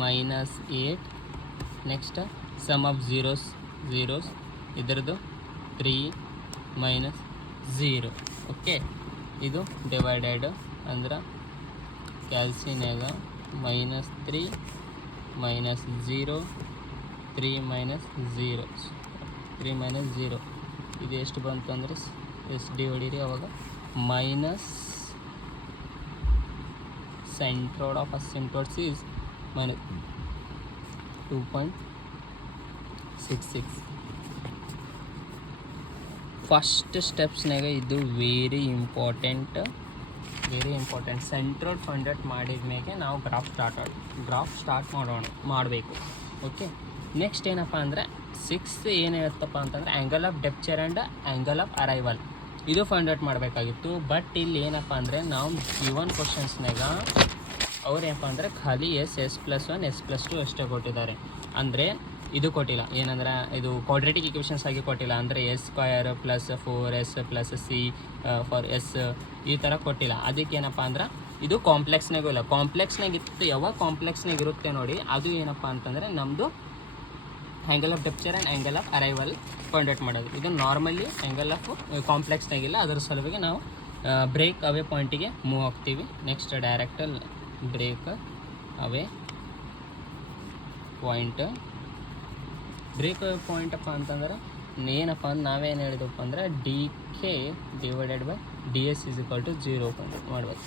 -8. ನೆಕ್ಸ್ಟ್ ಸಮ್ ಆಫ್ ಝೀರೋಸ್ ಇದರದ್ದು 3 -0. ಓಕೆ, ಇದು ಡಿವೈಡೆಡ್ ಅಂದ್ರೆ ಕ್ಯಾಲ್ಸಿನ್ಯಾಗ -3 -0 3 -0 ಇದು ಎಷ್ಟು ಬಂತು ಅಂದರೆ ಎಷ್ಟು ಡಿ ಹೊಡೀರಿ ಅವಾಗ minus centroid of asymptotes is -2.66. First ಸ್ಟೆಪ್ಸ್ನಾಗ ಇದು ವೆರಿ ಇಂಪಾರ್ಟೆಂಟ್. ಸೆಂಟ್ರಾಯ್ಡ್ ಫೌಂಡೇಟ್ ಮಾಡಿದ ಮೇಲೆ ನಾವು ಗ್ರಾಫ್ ಸ್ಟಾರ್ಟ್ ಮಾಡಬೇಕು. ಓಕೆ, ನೆಕ್ಸ್ಟ್ ಏನಪ್ಪ ಅಂದರೆ 6 ಏನು ಹೇಳುತ್ತಪ್ಪ ಅಂತಂದರೆ angle of departure and angle of arrival. ಇದು ಫೌಂಡೇಟ್ ಮಾಡಬೇಕಾಗಿತ್ತು. ಬಟ್ ಇಲ್ಲಿ ಏನಪ್ಪ ಅಂದರೆ ನಾವು ಗಿವನ್ ಕ್ವಶನ್ಸ್ನಾಗ ಅವ್ರು ಏನಪ್ಪ ಅಂದರೆ ಖಾಲಿ S+1 S+2 ಅಷ್ಟೇ ಕೊಟ್ಟಿದ್ದಾರೆ. ಅಂದರೆ ಇದು ಕೊಟ್ಟಿಲ್ಲ, ಏನಂದ್ರೆ ಇದು ಕ್ವಾಡ್ರೇಟಿಕ್ ಇಕ್ವೇಷನ್ಸ್ ಆಗಿ ಕೊಟ್ಟಿಲ್ಲ. ಅಂದರೆ S² + 4S + C for S ಈ ಥರ ಕೊಟ್ಟಿಲ್ಲ. ಅದಕ್ಕೇನಪ್ಪ ಅಂದ್ರೆ ಇದು ಕಾಂಪ್ಲೆಕ್ಸ್ನಾಗೂ ಇಲ್ಲ. ಕಾಂಪ್ಲೆಕ್ಸ್ನಾಗಿತ್ತು, ಯಾವಾಗ ಕಾಂಪ್ಲೆಕ್ಸ್ನಾಗ ಇರುತ್ತೆ ನೋಡಿ, ಅದು ಏನಪ್ಪ ಅಂತಂದರೆ ನಮ್ಮದು angle of departure and angle of arrival found it ಮಾಡೋದು. ಇದು ನಾರ್ಮಲಿ ಆ್ಯಂಗಲ್ ಆಫ್ ಕಾಂಪ್ಲೆಕ್ಸ್ನಾಗಿಲ್ಲ. ಅದರ ಸಲುವಾಗಿ ನಾವು ಬ್ರೇಕ್ ಅವೇ ಪಾಯಿಂಟಿಗೆ ಮೂವ್ ಆಗ್ತೀವಿ. Next direct break away point. Break away ಪಾಯಿಂಟಪ್ಪ ಅಂತಂದ್ರೆ ಏನಪ್ಪ ಅಂದ್ರೆ ನಾವೇನು ಹೇಳಿದಪ್ಪ ಅಂದ್ರೆ DK ಡಿವೈಡೆಡ್ ಬೈ DS = 0 ಮಾಡ್ಬೇಕು.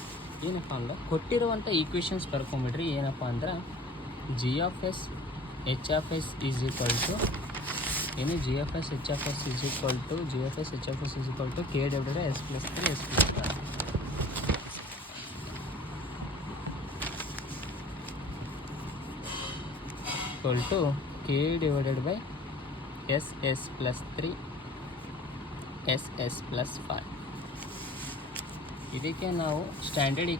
ಏನಪ್ಪ ಅಂದ್ರೆ ಕೊಟ್ಟಿರುವಂಥ ಈಕ್ವೇಷನ್ಸ್ ಬರ್ಕೊಂಬಿಡ್ರಿ. ಏನಪ್ಪ ಅಂದ್ರೆ GS HF is equal to ಏನು GS HF is equal to K divided by S+3 S+4 equal to K divided by SS+3 SS+5. ಇದಕ್ಕೆ ನಾವು standard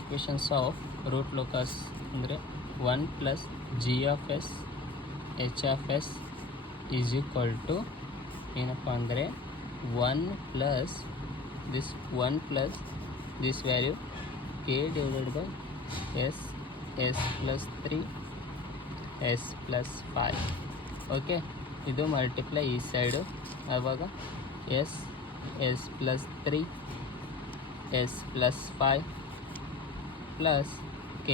equations of root locus ಅಂದರೆ 1 + GS HF is equal to ಏನಪ್ಪ ಅಂದರೆ 1 + this value K divided by SS+3 S+5. Okay, ಇದು multiply ಈ side, ಆವಾಗ SS+3 S+5 plus K.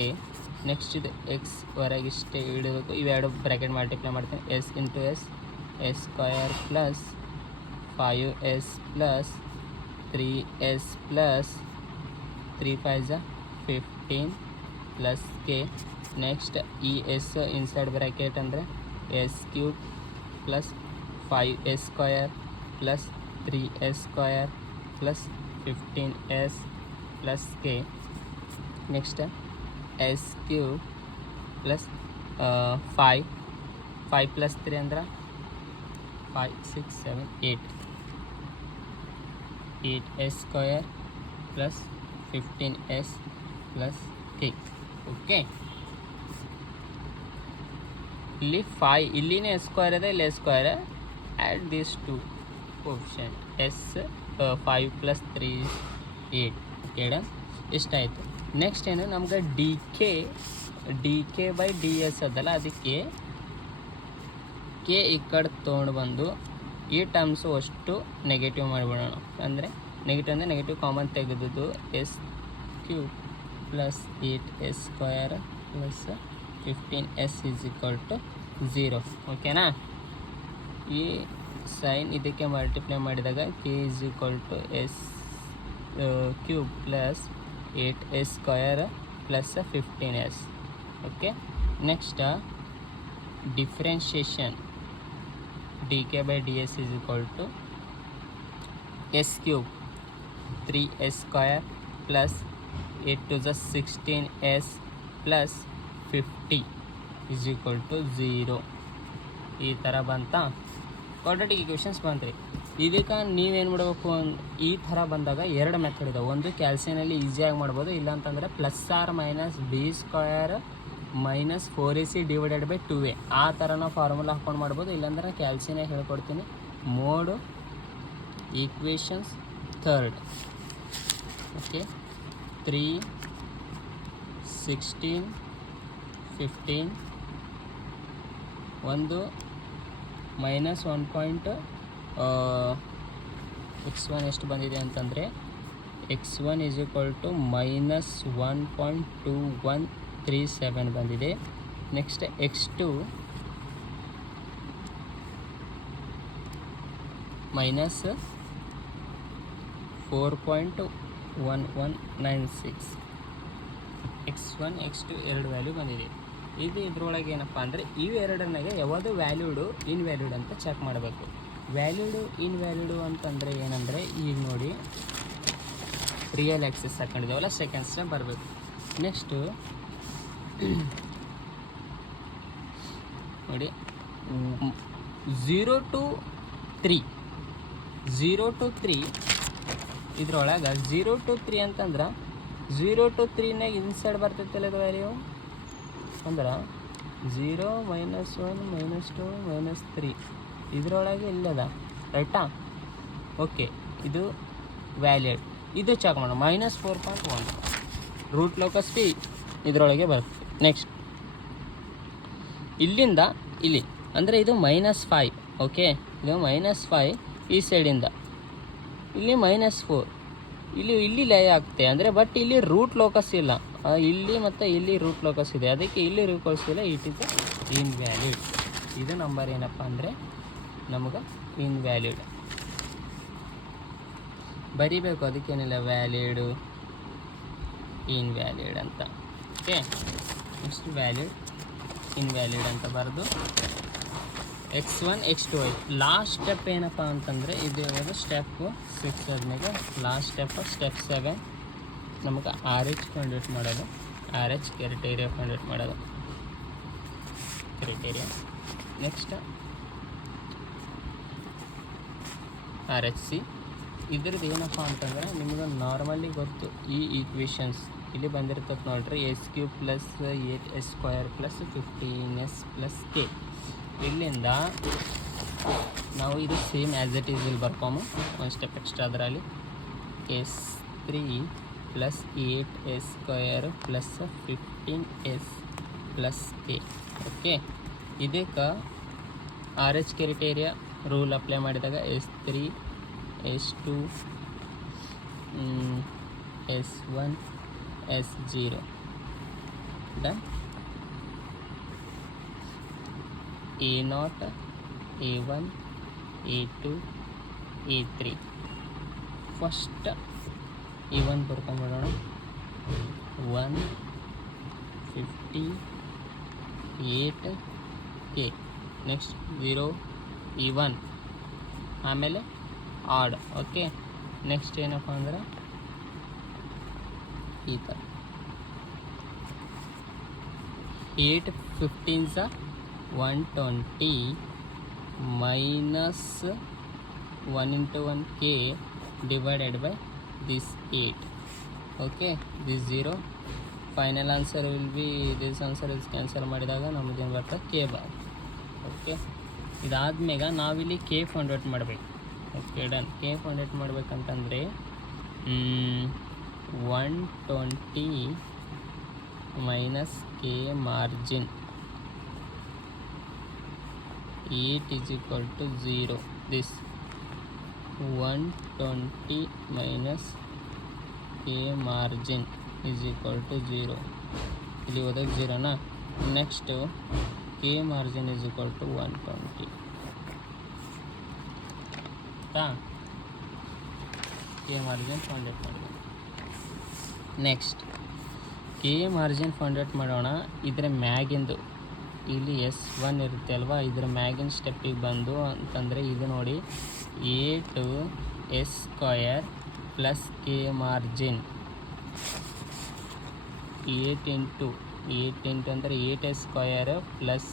Next ಇದು X ಹೊರಗೆ ಇಷ್ಟೇ ಇಡಬೇಕು. ಇವೆರಡು ಬ್ರ್ಯಾಕೆಟ್ ಮಲ್ಟಿಪ್ಲೈ ಮಾಡ್ತೀನಿ. S × S S² + 5S + 3S + 3 5 15 plus K. Next ಈ S ಇನ್ಸೈಡ್ ಬ್ರ್ಯಾಕೆಟ್ ಅಂದರೆ S³ + 5S² + 3S² + 15S + K. Next S³ + 5 + 3 ಅಂದ್ರೆ 5 6 7 8S² + 15S + K. ಓಕೆ, ಇಲ್ಲಿ 5 ಇಲ್ಲಿನೇ S² ಇದೆ, ಇಲ್ಲಿ S² add this 2 coefficient S 5 + 3 8. Okay, ಇಷ್ಟಾಯಿತು. Next ಏನು ನಮ್ಗೆ DK ಬೈ DS ಅದಲ್ಲ, ಅದಕ್ಕೆ K ಈ ಕಡೆ ತೊಗೊಂಡು ಬಂದು ಈ ಟರ್ಮ್ಸು ಅಷ್ಟು ನೆಗೆಟಿವ್ ಮಾಡಿಬಿಡೋಣ. ಅಂದರೆ ನೆಗೆಟಿವ್ ಅಂದರೆ ನೆಗೆಟಿವ್ ಕಾಮನ್ ತೆಗೆದುದು S cube plus 8s square plus 15s is equal to 0. ಓಕೆನಾ? ಈ ಸೈನ್ ಇದಕ್ಕೆ ಮಲ್ಟಿಪ್ಲೈ ಮಾಡಿದಾಗ K is equal to S cube plus 8s square plus 15s. ಓಕೆ, next differentiation D K by D S is equal to S cube 3s square plus 8 to the 16s plus 50 is equal to 0. ಈ ಥರ ಬಂತಾ? Quadratic equations ಬಂತು ರೀ. ಇದಕ್ಕೆ ನೀವೇನು ಮಾಡಬೇಕು, ಈ ಥರ ಬಂದಾಗ ಎರಡು ಮೆಥಡ್ ಇದಾವೆ. ಒಂದು ಕ್ಯಾಲ್ಸಿಯಲ್ಲಿ ಈಸಿಯಾಗಿ ಮಾಡ್ಬೋದು, ಇಲ್ಲಾಂತಂದರೆ plus or minus B square minus 4ac divided by 2a ಆ ಥರ ನಾವು ಫಾರ್ಮುಲಾ ಹಾಕ್ಕೊಂಡು ಮಾಡ್ಬೋದು. ಇಲ್ಲಾಂದ್ರೆ ಕ್ಯಾಲ್ಸಿನೇ ಹೇಳ್ಕೊಡ್ತೀನಿ. Mode equations third. ಓಕೆ, 3, 16, 15 ಒಂದು ಮೈನಸ್ 1. x1 ಎಷ್ಟು ಬಂದಿದೆ ಅಂತಂದರೆ x1 is equal to minus 1.2137 ಬಂದಿದೆ. Next x2 minus 4.1196. x1 x2 ಎರಡು ವ್ಯಾಲ್ಯೂ ಬಂದಿದೆ. ಇದು ಇದ್ರೊಳಗೆ ಏನಪ್ಪ ಅಂದರೆ ಇವೆರಡನ್ನಾಗೆ ಯಾವುದು ವ್ಯಾಲ್ಯೂಡು ಇನ್ವ್ಯಾಲ್ಯೂಡ್ ಅಂತ ಚೆಕ್ ಮಾಡಬೇಕು. ವ್ಯಾಲ್ಯೂಡು ಇನ್ವ್ಯಾಲ್ಯೂಡು ಅಂತಂದರೆ ಏನಂದರೆ ಈಗ ನೋಡಿ ರಿಯಲ್ ಆಕ್ಸಿಸ್ ಹಾಕೊಂಡಿದ್ದೇವಲ್ಲ, ಸೆಕೆಂಡ್ ಸ್ಟೆಪ್ ಬರಬೇಕು. ನೆಕ್ಸ್ಟು ನೋಡಿ 0 to 3 ಇದ್ರೊಳಗೆ 0 to 3 ಅಂತಂದ್ರೆ 0 to 3ನಾಗ ಇನ್ಸೈಡ್ ಬರ್ತೈತಲ್ಲ ಇದು ವ್ಯಾಲ್ಯೂ ಅಂದ್ರೆ 0 -1 -2 -3 ಇದರೊಳಗೆ ಇಲ್ಲದ ರೈಟಾ? ಓಕೆ, ಇದು ವ್ಯಾಲಿಡ್. ಇದು ಚೆಕ್ ಮಾಡೋಣ. -4.1 ರೂಟ್ ಲೋಕಸ್ ಪಿ ಇದರೊಳಗೆ ಬರುತ್ತೆ. ನೆಕ್ಸ್ಟ್ ಇಲ್ಲಿಂದ ಇಲ್ಲಿ ಅಂದರೆ ಇದು -5. ಓಕೆ, ಇದು -5 ಈ ಸೈಡಿಂದ ಇಲ್ಲಿ -4 ಇಲ್ಲಿ ಲೈ ಆಗ್ತೆ ಅಂದರೆ, ಬಟ್ ಇಲ್ಲಿ ರೂಟ್ ಲೋಕಸ್ ಇಲ್ಲ. ಇಲ್ಲಿ ಮತ್ತು ಇಲ್ಲಿ ರೂಟ್ ಲೋಕಸ್ ಇದೆ, ಅದಕ್ಕೆ ಇಲ್ಲಿ ರೂಟ್ಕೊಳಿಸಿಲ್ಲ. It is invalid. ಇದು ನಂಬರ್ ಏನಪ್ಪ ಅಂದರೆ ನಮಗೆ ಇನ್ವ್ಯಾಲಿಡ್ ಬರಿಬೇಕು. ಅದಕ್ಕೇನಿಲ್ಲ, ವ್ಯಾಲಿಡು ಇನ್ವ್ಯಾಲಿಡ್ ಅಂತ. ಓಕೆ, ನೆಕ್ಸ್ಟ್ ವ್ಯಾಲಿಡ್ ಇನ್ವ್ಯಾಲಿಡ್ ಅಂತ ಬರೆದು x1 x2 ಲಾಸ್ಟ್ ಸ್ಟೆಪ್ ಏನಪ್ಪ ಅಂತಂದರೆ ಇದು ಯಾವುದು ಸ್ಟೆಪ್ಪು 6 ಆದ್ಮೇಲೆ ಲಾಸ್ಟ್ ಸ್ಟೆಪ್ 7 ನಮಗೆ RH ಫೈಂಡ್ ಮಾಡೋದು. RH ಕ್ರೈಟೀರಿಯಾ ಫೈಂಡ್ ಮಾಡೋದು. Criteria next RHC. ಇದ್ರದ್ದು ಏನಪ್ಪ ಅಂತಂದರೆ ನಿಮ್ಗೆ ನಾರ್ಮಲಿ ಗೊತ್ತು ಈ ಈಕ್ವೇಷನ್ಸ್ ಇಲ್ಲಿ ಬಂದಿರ್ತದೆ ನೋಡ್ರಿ. s³ plus 8s square plus 15s plus k. ಇಲ್ಲಿಂದ ನಾವು ಇದು ಸೇಮ್ ಆ್ಯಸ್ ಇಟ್ ಈಸ್ ಇಲ್ಲಿ ಬರ್ಕೊಮು. ಒಂದು ಸ್ಟೆಪ್ ಎಕ್ಸ್ಟ್ರಾ ಅದರಲ್ಲಿ s3 plus 8s square plus 15s plus k. Okay, ಇದಕ್ಕೆ RH ಕ್ರೈಟೀರಿಯಾ ರೂಲ್ ಅಪ್ಲೈ ಮಾಡಿದಾಗ s3 s2 s1 s0 done. A0 A1 A2 A3 first A1 ಬರ್ಕೊಂಬಿಡೋಣ. 158k. Next 0 E1 ಆಮೇಲೆ add. Okay, next ಏನಪ್ಪ ಅಂದ್ರೆ ಈ ಥರ 8 15s 120 minus 1 into 1k divided by this 8. okay, this 0. final answer will be, this answer is cancel ಮಾಡಿದಾಗ ನಮ್ಮದೇನು ಬರ್ತದೆ k bar. Okay, ಇದಾದ್ಮೇಲೆ ನಾವಿಲ್ಲಿ k ಫೌಂಡೇಟ್ ಮಾಡಬೇಕು. Okay done. k ಫೌಂಡೇಟ್ ಮಾಡ್ಬೇಕಂತಂದರೆ 120 minus k margin 8 is equal to 0. This 120 minus k margin is equal to 0. ಇಲ್ಲಿ ಹೋದಾಗ 0ನಾ. Next k margin is equal to 120. k margin find out ಮಾಡೋಣ. Next K margin find out ಮಾಡೋಣ. ಇದರ ಮ್ಯಾಗಿಂದು ಇಲ್ಲಿ S1 ಇರುತ್ತೆ ಅಲ್ವಾ, ಇದರ ಮ್ಯಾಗಿನ ಸ್ಟೆಪ್ಪಿಗೆ ಬಂದು ಅಂತಂದರೆ ಇದು ನೋಡಿ 8s² plus K margin 8 into ಅಂದರೆ 8s² plus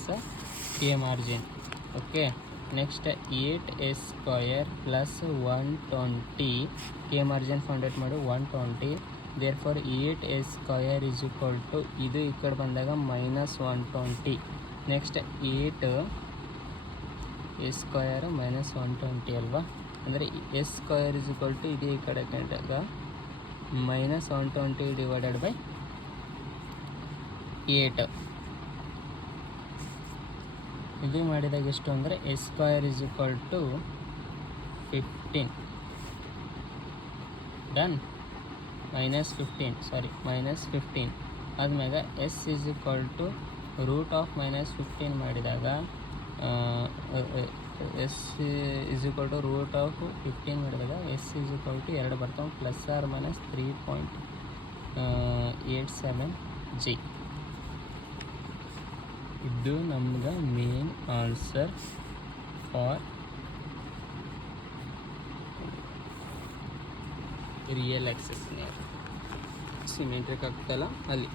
K margin. Okay, next 8s² plus 120 K margin find out ಮಾಡಿ 120. Therefore 8s² is equal to ಇದು ಈ ಕಡೆ ಬಂದಾಗ -120. ನೆಕ್ಸ್ಟ್ 8s² -120 ಅಲ್ವಾ, ಅಂದರೆ s² ಇಸ್ ಈಕ್ವಲ್ ಟು ಇದು ಈ ಕಡೆ ಕಂಡಾಗ -120 ಡಿವೈಡೆಡ್ ಬೈ 8. ಇದು ಮಾಡಿದಾಗ ಎಷ್ಟು ಅಂದರೆ s² is equal to 15. Done. -15 ಆದ್ಮೇಲೆ s is equal to root of -15 ಮಾಡಿದಾಗ s is equal to root of 15 ಮಾಡಿದಾಗ s ಇಸ್ ಈಕ್ವಲ್ ಟು 2 ಬರ್ತಾವೆ, +or-3.87 g. ಇದು ನಮ್ಗೆ main answer for real axis. Symmetric ಆಗ್ತಲ್ಲ ಅಲ್ಲಿ.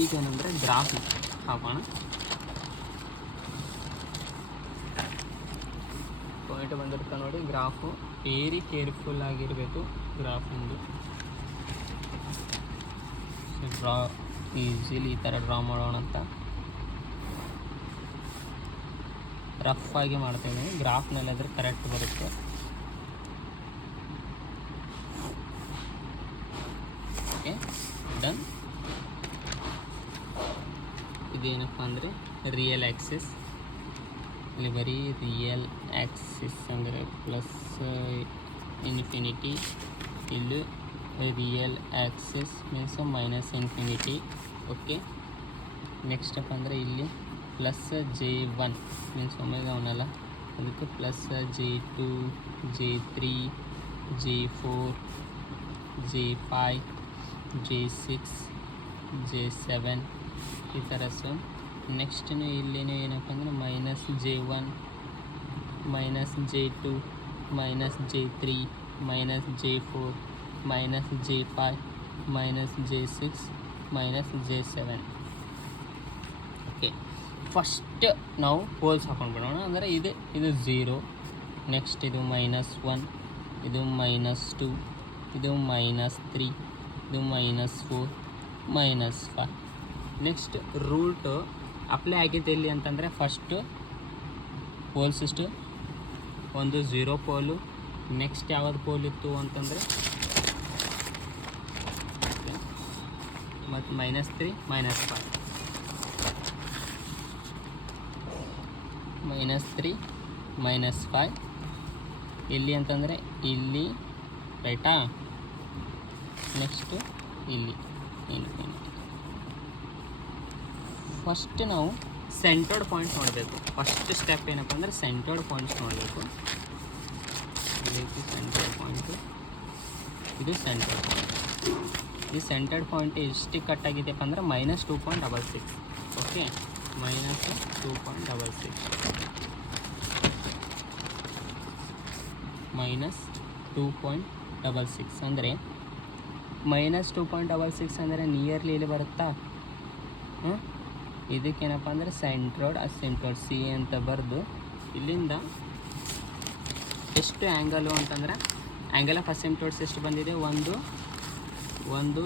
ಈಗ ಏನಂದರೆ ಗ್ರಾಫ್ ಹಾಕೋಣ. ಪಾಯಿಂಟ್ ಬಂದಿರ್ತಾ ನೋಡಿ, ಗ್ರಾಫು ವೆರಿ ಕೇರ್ಫುಲ್ ಆಗಿರಬೇಕು ಗ್ರಾಫಿಂದು. ಡ್ರಾ ಈಸಿಲಿ ಈ ಥರ ಡ್ರಾ ಮಾಡೋಣ ಅಂತ ರಫ್ ಆಗಿ ಮಾಡ್ತೇನೆ. ಗ್ರಾಫ್ನಲ್ಲಾದರೆ ಕರೆಕ್ಟ್ ಬರುತ್ತೆ. Okay, done. ಇದೇನಪ್ಪ ಅಂದರೆ ರಿಯಲ್ ಆ್ಯಕ್ಸಿಸ್. ಇಲ್ಲಿ ಬರೀ ರಿಯಲ್ ಆ್ಯಕ್ಸಿಸ್ ಅಂದರೆ ಪ್ಲಸ್ ಇನ್ಫಿನಿಟಿ, ಇಲ್ಲಿ real Axis means -infinity. Okay, next ಅಪ್ಪ ಅಂದರೆ ಇಲ್ಲಿ +J1 ಮೀನ್ಸ್ ಒಮ್ಮೆಗೆ ಅವನಲ್ಲ, ಅದಕ್ಕೆ +J2 J3 J4 J5 J6 J7 ಈ ಥರ. ಸೊ ನೆಕ್ಸ್ಟು ಇಲ್ಲಿನೂ ಏನಪ್ಪ ಅಂದರೆ -J1 -J2 -J3 -J4 -J5 -J6 -J7. Okay, first ನಾವು ಹೋಲ್ಸ್ ಹಾಕೊಂಡು ಬಿಡೋಣ. ಅಂದರೆ ಇದು 0, ನೆಕ್ಸ್ಟ್ ಇದು -1, ಇದು -2, ಇದು -3, ಇದು -4 -5. ನೆಕ್ಸ್ಟ್ ರೂಟ್ ಅಪ್ಲೈ ಆಗಿದೆ ಎಲ್ಲಿ ಅಂತಂದರೆ ಫಸ್ಟು ಪೋಲ್ಸ್ ಇಷ್ಟು, ಒಂದು 0 ಪೋಲು. ನೆಕ್ಸ್ಟ್ ಯಾವುದು ಪೋಲ್ ಇತ್ತು ಅಂತಂದರೆ ಮತ್ತು -3 -5 -3 -5 ಇಲ್ಲಿ ಅಂತಂದರೆ ಇಲ್ಲಿ ರೈಟಾ. ನೆಕ್ಸ್ಟು ಇಲ್ಲಿ ಇನ್ಫಿನಿಟಿ. ಫಸ್ಟ್ ನಾವು ಸೆಂಟರ್ಡ್ ಪಾಯಿಂಟ್ ನೋಡಬೇಕು. ಫಸ್ಟ್ ಸ್ಟೆಪ್ ಏನಪ್ಪ ಅಂದರೆ ಸೆಂಟರ್ಡ್ ಪಾಯಿಂಟ್ಸ್ ನೋಡಬೇಕು. ಸೆಂಟರ್ಡ್ ಪಾಯಿಂಟು, ಇದು ಸೆಂಟರ್ಡ್ ಪಾಯಿಂಟ್. ಈ ಸೆಂಟರ್ಡ್ ಪಾಯಿಂಟ್ ಎಷ್ಟಿಗೆ ಕಟ್ ಆಗಿದೆಯಪ್ಪ ಅಂದರೆ -2.66. ಓಕೆ, -2.66 -2.66 ಅಂದರೆ -2.66 ಅಂದರೆ ನಿಯರ್ಲಿ ಇಲ್ಲಿ ಬರುತ್ತಾ. ಇದಕ್ಕೇನಪ್ಪ ಅಂದರೆ ಸೆಂಟ್ರೋಡ್ ಅಸೆಂಟ್ರೋಡ್ ಸಿ ಅಂತ ಬರೆದು ಇಲ್ಲಿಂದ ಎಷ್ಟು ಆ್ಯಂಗಲು ಅಂತಂದ್ರೆ ಆ್ಯಂಗಲ್ ಆಫ್ ಅಸೆಂಟ್ರೋಡ್ಸ್ ಎಷ್ಟು ಬಂದಿದೆ, ಒಂದು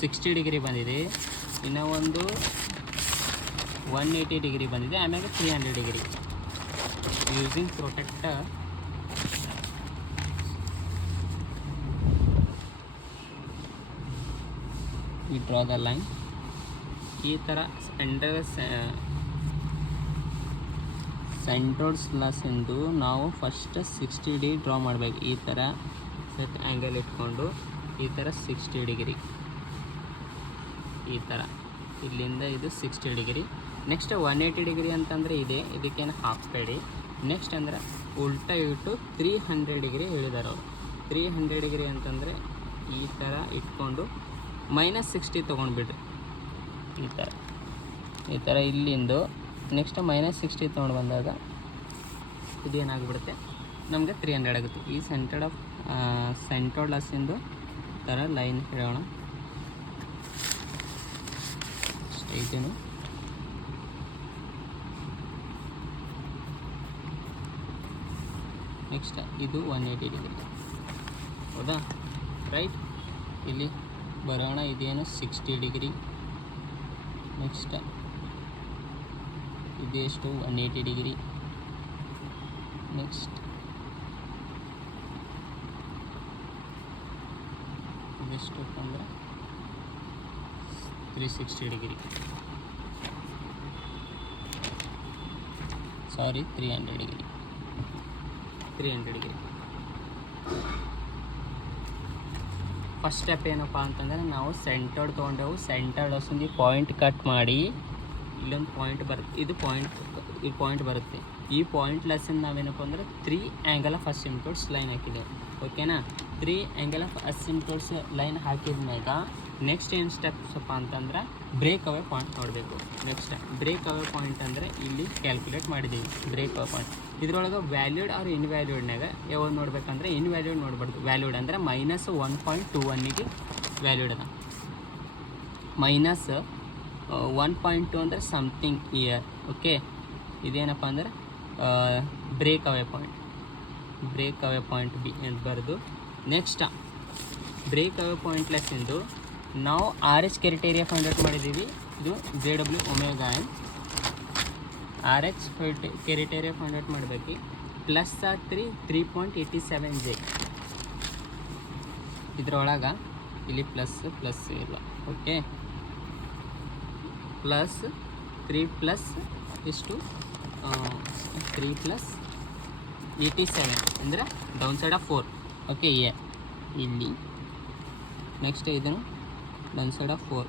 60 ಡಿಗ್ರಿ ಬಂದಿದೆ, ಇನ್ನು ಒಂದು 180 ಡಿಗ್ರಿ ಬಂದಿದೆ, ಆಮೇಲೆ 300 degree. Using protractor we draw the line. ಈ ಥರ ಸೆಂಟ್ರೋಡ್ ಸ್ಲಾಸಿಂದು ನಾವು ಫಸ್ಟ್ 60 ಡಿಗ್ರಿ ಡ್ರಾ ಮಾಡಬೇಕು. ಈ ಥರ ಸೆಟ್ ಆ್ಯಂಗಲ್ ಇಟ್ಕೊಂಡು ಈ ಥರ 60 ಡಿಗ್ರಿ, ಈ ಥರ ಇಲ್ಲಿಂದ ಇದು 60 ಡಿಗ್ರಿ. ನೆಕ್ಸ್ಟ್ 180 ಡಿಗ್ರಿ ಅಂತಂದರೆ ಇದೆ, ಇದಕ್ಕೇನು ಹಾಕ್ಬೇಡಿ. ನೆಕ್ಸ್ಟ್ ಅಂದ್ರೆ ಉಲ್ಟಾ ಇಟ್ಟು 300 ಡಿಗ್ರಿ ಹೇಳಿದಾರೆ ಅವರು. 300 ಡಿಗ್ರಿ ಅಂತಂದರೆ ಈ ಥರ ಇಟ್ಕೊಂಡು -60 ತೊಗೊಂಡ್ಬಿಡ್ರಿ. ಈ ಥರ ಇಲ್ಲಿಂದು ನೆಕ್ಸ್ಟ್ -60 ತೊಗೊಂಡು ಬಂದಾಗ ಇದೇನಾಗ್ಬಿಡುತ್ತೆ ನಮಗೆ 300 ಆಗುತ್ತೆ. ಈ ಸೆಂಟ್ರೋಡ್ಲಸ್ಸಿಂದು ಥರ ಲೈನ್ ಹೇಳೋಣ. ಸ್ಟ್ರೈಟೇನು ನೆಕ್ಸ್ಟ್ ಇದು 180 ಡಿಗ್ರಿ, ಹೌದಾ? ರೈಟ್, ಇಲ್ಲಿ ಬರೋಣ. ಇದೇನು 60 ಡಿಗ್ರಿ. ನೆಕ್ಸ್ಟ್ ಇದೆಷ್ಟು 180 ಡಿಗ್ರಿ. ನೆಕ್ಸ್ಟ್ ಇದೆಷ್ಟು ಅಂದರೆ 360 ಡಿಗ್ರಿ, ಸಾರಿ 300 ಡಿಗ್ರಿ. 300 ಡಿಗ್ರಿ. ಫಸ್ಟ್ ಸ್ಟೆಪ್ ಏನಪ್ಪ ಅಂತಂದರೆ ನಾವು ಸೆಂಟರ್ಡ್ ತೊಗೊಂಡೆವು. ಸೆಂಟರ್ಡ್ ಹೊಸಂದು ಪಾಯಿಂಟ್ ಕಟ್ ಮಾಡಿ ಇಲ್ಲೊಂದು ಪಾಯಿಂಟ್ ಬರುತ್ತೆ, ಇದು ಪಾಯಿಂಟ್ ಬರುತ್ತೆ. ಈ ಪಾಯಿಂಟ್ ಲೆಸನ್ ನಾವೇನಪ್ಪ ಅಂದರೆ 3 ಆ್ಯಂಗಲ್ ಆಫ್ ಅಸಿಂಪ್ಟೋಟ್ಸ್ ಲೈನ್ ಹಾಕಿದ್ದೆವು. ಓಕೆನಾ? 3 ಆ್ಯಂಗಲ್ ಆಫ್ ಅಸಿಂಪ್ಟೋಟ್ಸ್ ಲೈನ್ ಹಾಕಿದ್ಮ್ಯಾಗ ನೆಕ್ಸ್ಟ್ ಏನು ಸ್ಟೆಪ್ಸಪ್ಪ ಅಂತಂದ್ರೆ ಬ್ರೇಕ್ ಅವೇ ಪಾಯಿಂಟ್ ನೋಡಬೇಕು. ನೆಕ್ಸ್ಟ್ ಬ್ರೇಕ್ ಅವೇ ಪಾಯಿಂಟ್ ಅಂದರೆ ಇಲ್ಲಿ ಕ್ಯಾಲ್ಕುಲೇಟ್ ಮಾಡಿದ್ದೀವಿ. ಬ್ರೇಕ್ ಅವೇ ಪಾಯಿಂಟ್ ಇದ್ರೊಳಗೆ ವ್ಯಾಲ್ಯೂಡ್ ಆರ್ ಇನ್ವ್ಯಾಲ್ಯೂಡ್ನಾಗ ಯಾವಾಗ ನೋಡ್ಬೇಕಂದ್ರೆ ಇನ್ವ್ಯಾಲ್ಯೂಡ್ ನೋಡ್ಬಾರ್ದು. ವ್ಯಾಲ್ಯೂಡ್ ಅಂದರೆ -1.21ಗೆ ವ್ಯಾಲ್ಯೂಡ್ ಅದ. -1.2 ಅಂದರೆ ಸಮಥಿಂಗ್ ಇಯರ್. ಓಕೆ, ಇದೇನಪ್ಪ ಅಂದ್ರೆ ಬ್ರೇಕ್ ಅವೇ ಪಾಯಿಂಟ್ ಬಿ ಅಂತ ಬರೆದು ನೆಕ್ಸ್ಟ್ ಬ್ರೇಕ್ ಅವೇ ಪಾಯಿಂಟ್ ಲೆಸ್ಸಿಂದು ನಾವು RH ಕ್ರೈಟೀರಿಯಾ ಫೈಂಡ್ ಔಟ್ ಮಾಡಿದ್ದೀವಿ. ಇದು JW omega N. RH criteria find out ಮಾಡಬೇಕು. +3.87 J. ಇದ್ರೊಳಗೆ ಇಲ್ಲಿ ಪ್ಲಸ್ ಇಲ್ಲ. ಓಕೆ, +3+87 ಅಂದರೆ ಡೌನ್ ಸೈಡ್ ಆಫ್ 4. ಓಕೆ, ಇಲ್ಲಿ ನೆಕ್ಸ್ಟ್ ಇದನ್ನು ಡೌನ್ ಸೈಡ್ ಆಫ್ 4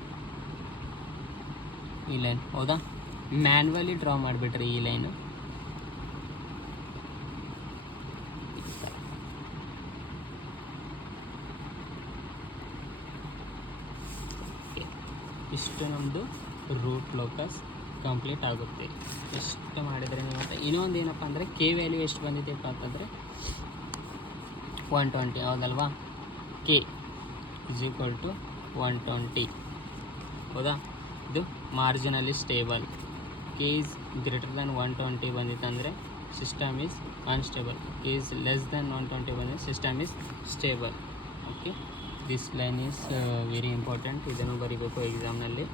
ಈ ಲೈನ್, ಹೌದಾ? ಮ್ಯಾನ್ಯುವಲಿ ಡ್ರಾ ಮಾಡಿಬಿಟ್ರಿ ಈ ಲೈನು. ಇಷ್ಟು ನಮ್ಮದು ರೂಟ್ ಲೋಕಸ್ ಕಂಪ್ಲೀಟ್ ಆಗುತ್ತೆ. ಎಷ್ಟು ಮಾಡಿದರೆ ಮತ್ತು ಇನ್ನೊಂದು ಏನಪ್ಪ ಅಂದರೆ ಕೆ ವ್ಯಾಲ್ಯೂ ಎಷ್ಟು ಬಂದಿದೆಯಪ್ಪ ಅಂತಂದರೆ 120, ಹೌದಲ್ವಾ? ಕೆ = 120, ಹೌದಾ? ಇದು ಮಾರ್ಜಿನಲ್ಲಿ stable. K is greater than 120 ಬಂದಿತ್ತಂದರೆ system is unstable. K is less than 120 ಬಂದರೆ system is stable. Okay, this line is very important. ಇದನ್ನು ಬರೀಬೇಕು ಎಕ್ಸಾಮ್ನಲ್ಲಿ.